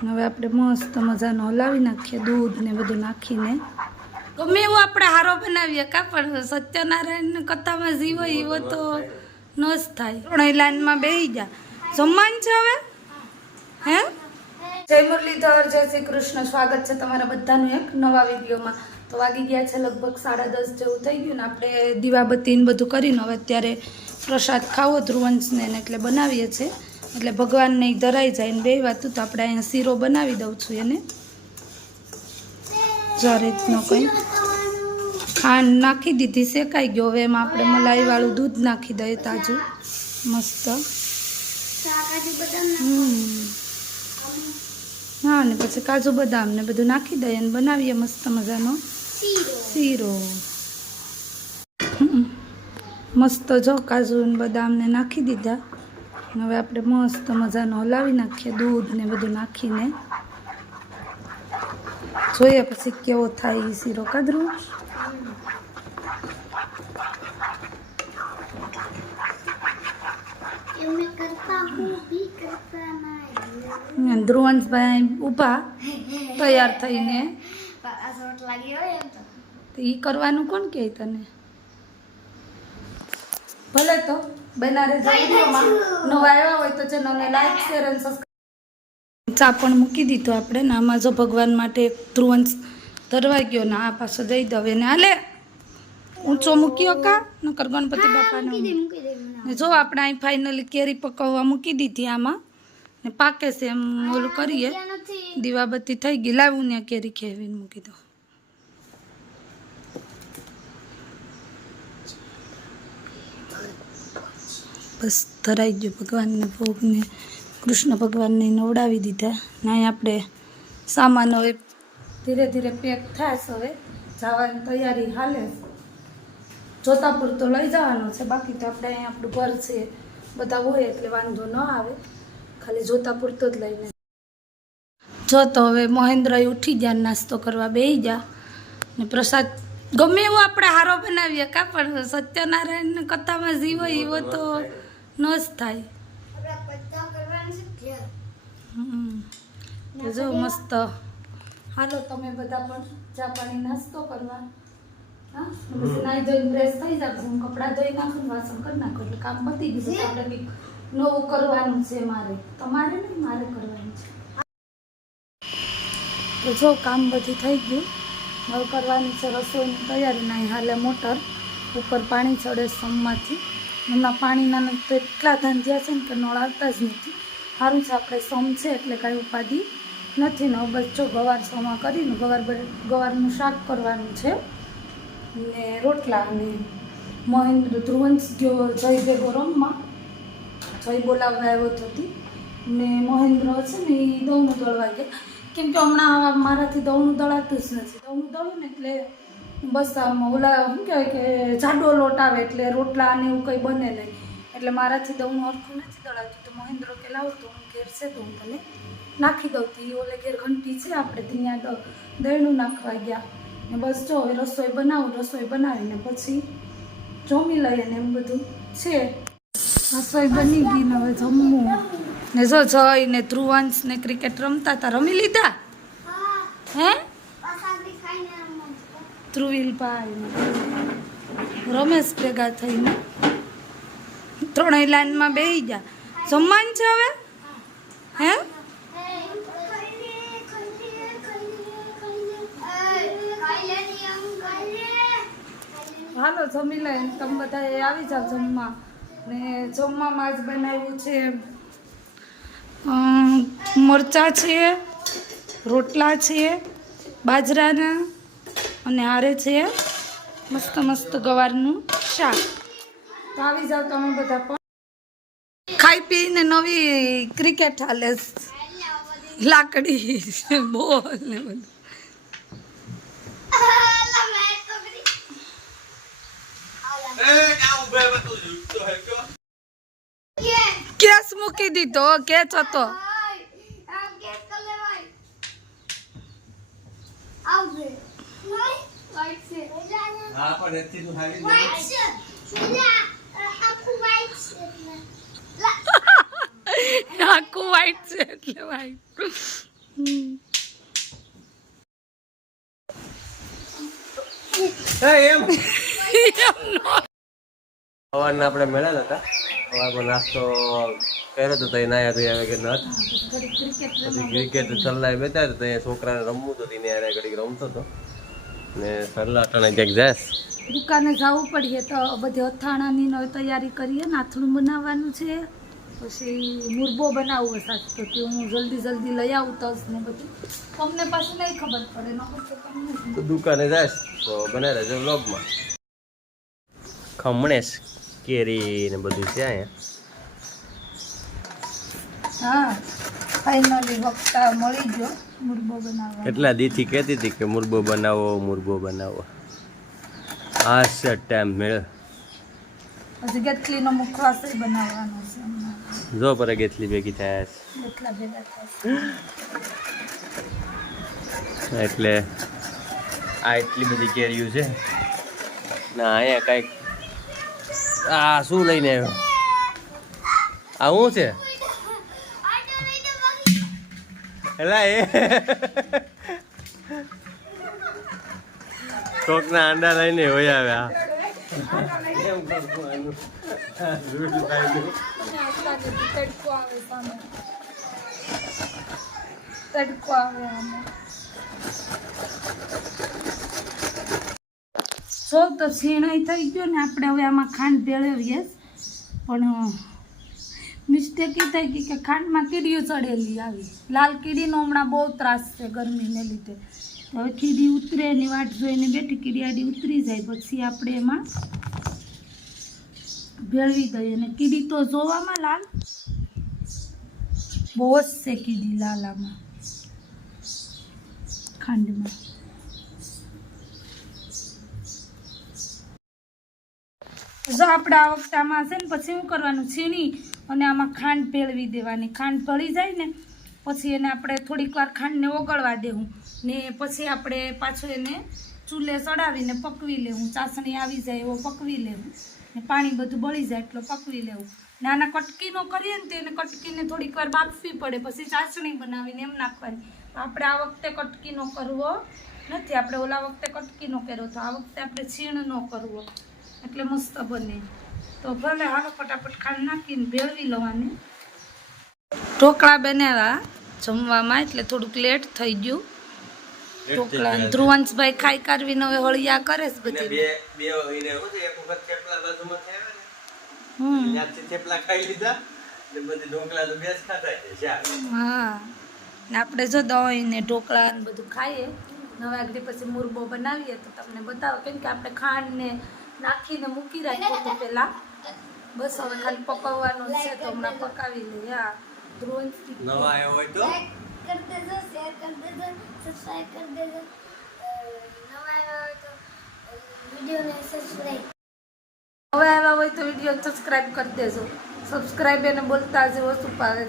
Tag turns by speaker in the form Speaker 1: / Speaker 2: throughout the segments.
Speaker 1: હવે આપણે મસ્ત મજાનો હલાવી નાખીએ દૂધ ને બધું નાખીને. ગમે એવું આપણે હારો બનાવીએ કા પણ સત્યનારાયણ કથામાં જીવો એવો તો ન જ થાય. ત્રણેય લાઈનમાં બેસી જા. જમવાનું છે હવે? હે? જય મુરલીધર જય શ્રી કૃષ્ણ. સ્વાગત છે તમારા બધાનું એક નવા વિડીયોમાં. તો વાગી ગયા છે લગભગ સાડા દસ જેવું થઈ ગયું ને આપણે દીવાબત્તી ને બધું કરીને હવે અત્યારે પ્રસાદ ખાવો ધ્રુવંશને એટલે બનાવીએ છીએ. એટલે ભગવાનને ધરાઈ જાય ને બે વાતું તો આપણે અહીંયા શીરો બનાવી દઉં છું એને. જો રીતનો કંઈ. ખાંડ નાખી દીધી, શેકાઈ ગયો. હવે એમાં આપણે મલાઈવાળું દૂધ નાખી દઈએ તાજું. મસ્ત. હા, ને પછી કાજુ બદામ ને બધું નાખી દઈએ અને બનાવીએ મસ્ત મજાનો. શીરો. મસ્ત જો કાજુ ને બદામ ને નાખી દીધા. હવે આપણે મસ્ત મજાનો હલાવી નાખીએ દૂધ ને બધું નાખીને. જોઈએ પછી કેવો થાય એ શીરો કાદરું. ધ્રુવંશભાઈ ઊભા તૈયાર થઈને.
Speaker 2: તો
Speaker 1: કરવાનું કોણ કહે તને? ભલે તો. બનારે વિડીયોમાં નવા આવ્યા હોય તો ચેનલને લાઈક શેર અને સબસ્ક્રાઈબ ચા પણ મૂકી દીધો આપણે. ને આમાં જો ભગવાન માટે એક ધ્રુવંશ ધરવાઈ ગયો ને આ પાછો દઈ દવે ને હાલે. ઊંચો મૂક્યો કા? નકર ગણપતિ બાપાને
Speaker 2: દે દે
Speaker 1: ને જો આપણે અહીં ફાઇનલી કેરી પકવવા મૂકી દીધી આમાં. ને પાકે છે એમ ઓલું કરીએ. દીવાબત્તી થઈ ગઈ. લાવું ને કેરી ખેવીને મૂકી દો બસ ધરાઈ ગયું. ભગવાનને ભોગને કૃષ્ણ ભગવાનને નવડાવી દીધા. ને આપણે સામાન હવે ધીરે ધીરે પેક થશે હવે. જવાની તૈયારી હાલે. જોતાપુર તો લઈ જવાનો છે. બાકી તો આપણે અહીંયા આપણું ઘર છે. બધા હોય એટલે વાંધો ન આવે. ખાલી જોતાપુર તો જ લઈને. જો તો હવે મહેન્દ્ર ઉઠી ગયા, નાસ્તો કરવા બેસી ગયા. ને પ્રસાદ ગમે એવો આપણે હારો બનાવીએ. કા પણ સત્યનારાયણ કથામાં જીવો એવો તો ન જ થાય. તો જો મસ્ત. હાલો તમે બધા પણ ચા પાણી નાસ્તો કરવા. હા? ને નાઈ ધોઈને ફ્રેશ થઈ જાવ હું કપડાં ધોઈ નાખું વાસણ કરી નાખું. એટલે કામ પતી ગયું આપણે કંઈક નવું કરવાનું છે મારે. તમારે નહીં મારે કરવાનું છે. તો જો કામ બધું થઈ ગયું. હવે કરવાની છે રસોઈની તૈયારી. ના હાલે મોટર. ઉપર પાણી ચડે સમમાંથી હમણાં પાણીના તો એટલા ધંધ્યા છે ને કે નળ આવતા જ નથી. સારું છે, આપણે સમ છે એટલે કાંઈ ઉપાધિ નથી ને બસ જો ગવાર સોમાં કરીને ગવાર ગવારનું શાક કરવાનું છે. ને રોટલા અને મહેન્દ્ર ધ્રુવંશ ગયો જય ભેગો રમમાં જય બોલાવવા આવ્યો હતો. ને મહેન્દ્ર છે ને એ દવનું દળવા ગયા. કેમ કે હમણાં મારાથી દવનું દળાતું જ નથી. દવનું દળ્યું ને એટલે બસ આમ ઓલા શું કહેવાય કે જાડો લોટ આવે એટલે રોટલા ને એવું કંઈ બને નહીં. એટલે મારાથી તો હું હરખું નથી દળાતું તો મહેન્દ્રો કે લાવો તો હું ઘેર છે તો હું તને નાખી દઉં. તી ઓલે ઘેર ઘંટી છે આપણે ત્યાં દહીણું નાખવા ગયા. ને બસ જો હવે રસોઈ બનાવું રસોઈ બનાવીને પછી જમી લઈએ ને એમ બધું છે. રસોઈ બની ગઈ ને હવે જમવું. ને જો જય ને ધ્રુવાંશ ને ક્રિકેટ રમતા હતા રમી લીધા?
Speaker 2: હા
Speaker 1: હે
Speaker 2: પ્રસાદી ખાઈને આમ
Speaker 1: ધ્રુવીલભાઈ રમેશ ભેગા થઈને ત્રણેય લાઈનમાં બેસી ગયા. જમવાનું છે હવે? હે? હાલો, જમી લે. તમે બધા આવી જાવ જમવા. ને જમવામાં જ બનાવ્યું છે મરચાં છે, રોટલા છે, બાજરાના અને હારે છે મસ્ત મસ્ત ગવારનું શાક. તો આવી જાઓ તમે બધા પણ. ખાઈ પીને નવી ક્રિકેટ હાલે લાકડી, બોલ બધું. કેસ મૂકી દીધો, કેચ હતો. વાઈટ છે.
Speaker 3: હા પણ રેતી તું હારી વાઈટ
Speaker 1: આખું વાઈટ છે એટલે.
Speaker 4: આખું વાઈટ આપણે મળ્યા હતા. સવારમાં નાસ્તો કર્યો હતો ત્યાં નાયા ધોયા વગર
Speaker 1: ન
Speaker 4: પછી ક્રિકેટ ચલાવી બેઠા હતા ત્યાં છોકરાને રમવું તો ત્યાં ઘડીક રમતો હતો. ને ક્યાંક
Speaker 1: દુકાને જવું પડીએ તો બધી અથાણાની તૈયારી કરીએ નાથણું બનાવવાનું છે. પછી મુરબો બનાવવો સાચો તો હું જલ્દી જલ્દી લઈ આવું તસ ને બધું. તમને પાછું નહીં ખબર પડે તો
Speaker 4: દુકાને જાય તો બને રહેજો વ્લોગમાં. ખમણેશ કેરી ને બધું છે અહીંયા.
Speaker 1: હા. ફાઇનલી વખતા મળી ગયો. મુરબો બનાવવા
Speaker 4: કેટલા દીથી કહેતી હતી કે મુરબો બનાવો મુરબો બનાવો. આ છે ટાઈમ મેળ.
Speaker 1: પછી ગેટલીનો મુખવાસ બનાવવાનો છે
Speaker 4: જો પર ગેટલી ભેગી થયા
Speaker 1: એટલા ભેગા થશે
Speaker 4: છે. એટલે આ એટલી બધી કેરીઓ છે. ના અહીંયા કાંઈક આ શું લઈને આવ્યો? આ શું છે? એલા એ કોકના અંડા લઈને હોય
Speaker 1: આવે જો તો છીણાઈ થઈ ગયો ને, આપણે હવે આમાં ખાંડ ભેળવીએ. પણ મિસ્ટેક એ થઈ ગઈ કે ખાંડમાં કીડીઓ ચડેલી આવી. લાલ કીડીનો હમણાં બહુ ત્રાસ છે ગરમીને લીધે. હવે કીડી ઉતરે એની વાટ જોઈને બેઠી કીડી આડી ઉતરી જાય. પછી આપણે એમાં ભેળવી દઈએ. અને કીડી તો જોવામાં લાલ. બહુ જ છે કીડી લાલ આમાં. ખાંડમાં. જો આપણે આ વખતે આમાં છે ને, પછી શું કરવાનું? છીણી. અને આમાં ખાંડ ભેળવી દેવાની. ખાંડ ભળી જાય ને, પછી એને આપણે થોડીક વાર ખાંડને ઓગળવા દેવું. ને પછી આપણે પાછું એને ચૂલે ચડાવીને પકવી લેવું. ચાસણી આવી જાય એવો પકવી લેવું. ને પાણી બધું બળી જાય એટલો પકવી લેવું. ને આના કટકીનો કરીએ ને તો એને કટકીને થોડીક વાર બાફવી પડે. પછી ચાસણી બનાવીને એમ નાખવાની. આપણે આ વખતે કટકીનો કરવો નથી. આપણે ઓલા વખતે કટકીનો કર્યો તો આ વખતે આપણે છીણનો કરવો. એટલે મસ્ત બને. તો ભલે હાલો ફટાફટ ખાંડ નાખીને ભેળવી લેવાની. ઢોકળા બનાવ્યા જમવામાં એટલે થોડુંક લેટ થઈ ગયું. ઢોકળા ધ્રુવંશભાઈ ખાઈ કાઢવીને હવે હળિયા કરે છે બધી. હા આપણે જો દહીં ને ઢોકળા ને બધું ખાઈએ નવા આગળ પછી મુરબો બનાવીએ તો તમને બતાવો કેમ કે આપણે ખાંડ ને નાખીને મૂકી રાખ્યો તો પેલા બસ હવે ખાલી પકવવાનું છે તો હમણાં પકાવી લઈએ આ ધ્રુવન
Speaker 4: નવા આવ્યો હોય તો?
Speaker 2: કર દેજો શેર કર દેજો સબસ્ક્રાઇબ કર દેજો. નવા આવ્યો હોય તો વિડિયોને સબસ્ક્રાઇબ
Speaker 1: હવે આવ્યા હોય તો વિડિયો સબસ્ક્રાઇબ કરી દેજો. સબસ્ક્રાઇબ એને બોલતા જે વસ્તુ પાડે.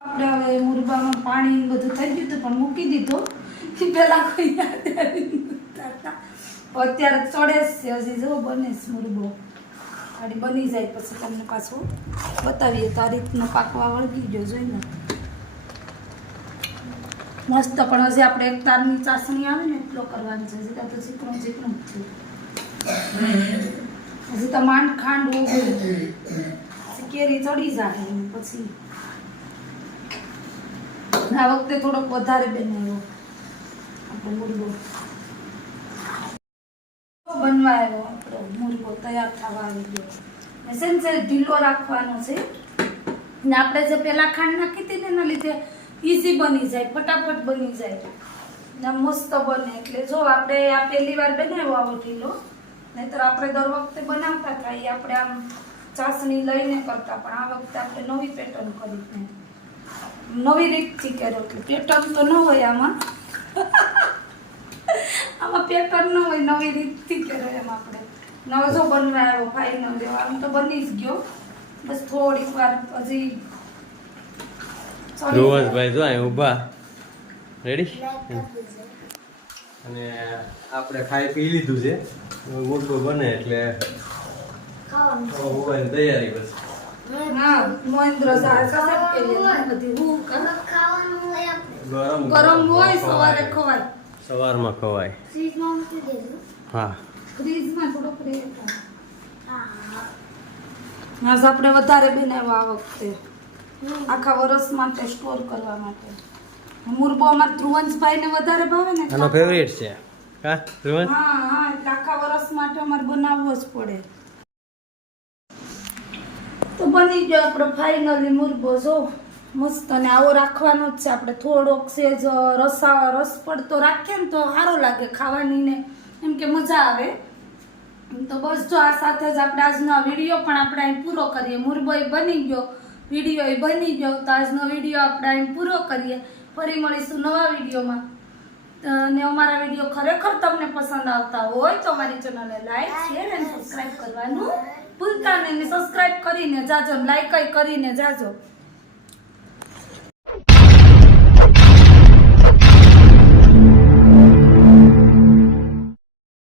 Speaker 1: આપણે હવે મુરબામાં પાણી બધું થઈ ગયું પણ મૂકી દીધું. પેલા કોઈ અત્યારે ચડે છે હજી જો બને મુરબો. આડી બની જાય પછી તમને પાછું બતાવીએ. તો આ રીતનો પાકવા વળગી ગયો જોઈને. મસ્ત, પણ હજી આપણે એક તારની ચાસણી આવે ને, એટલો કરવાની છે. હજી તો ચીકણું ચીકણું જ છે. હજી તો માંડ ખાંડ ઓગળી પછી કેરી ચડી જાય પછી. આ વખતે થોડોક વધારે બનાવ્યો. આપણે મુરગો બનવા આવ્યો આપણો મુરગો તૈયાર થવા આવી ગયો છે ને ઢીલો રાખવાનો છે. ને આપણે જે પહેલાં ખાંડ નાખી હતી એના લીધે ઈઝી બની જાય, ફટાફટ બની જાય. ને મસ્ત બને. એટલે જો આપણે આ પહેલી વાર બનાવ્યો આવો ઢીલો, નહીતર આપણે દર વખતે બનાવતા એ આપણે આમ ચાસણી લઈને કરતા, પણ આ વખતે આપણે નવી પેટર્ન કરી નવી રીતથી કર્યો. પેટર્ન તો ન હોય આમાં. આમાં પેપર ન હોય નવી રીતથી કરે એમ આપણે. નવસો બનાવ્યો ફાઈનલ જેવો આમ તો બની જ ગયો. બસ થોડીક વાર હજી
Speaker 4: ધ્રુવસભાઈ જો અહીં રેડી અને આપણે ખાઈ પી લીધું છે. ગોટલો બને એટલે મોબાઈલ તૈયારી બસ. ગરમ
Speaker 1: હોય સવારે ખવાય.
Speaker 4: સવારમાં ખવાય. હા.
Speaker 1: આજ આપણે વધારે બનાવ્યો આ વખતે. આખા વર્ષ માટે સ્ટોર કરવા માટે. મુરબો અમારા ધ્રુવંશભાઈને વધારે ભાવે ને
Speaker 4: આનો ફેવરેટ છે. હા
Speaker 1: હા હા એટલે આખા વર્ષ માટે અમારે બનાવવો જ પડે. તો બની ગયો આપણો ફાઇનલી મુરબો જો. મસ્ત અને આવો રાખવાનો જ છે. આપણે થોડોક સેજ, રસા રસ પડતો રાખીએ ને તો સારો લાગે ખાવાની ને. એમ કે મજા આવે. તો બસ જો આ સાથે જ આપણે આજનો વીડિયો પણ આપણે અહીં પૂરો કરીએ. મુરબો બની ગયો. વીડિયો બની ગયો તો આજનો વીડિયો આપણે અહીં પૂરો કરીએ. ફરી મળીશું નવા વિડીયોમાં. અને અમારા વીડિયો ખરેખર તમને પસંદ આવતા હોય તો અમારી ચેનલને લાઈક, શેર અને સબસ્ક્રાઈબ કરવાનું ભૂલતા નહીં. સબસ્ક્રાઈબ કરીને જાજો લાઈક કરીને જાજો.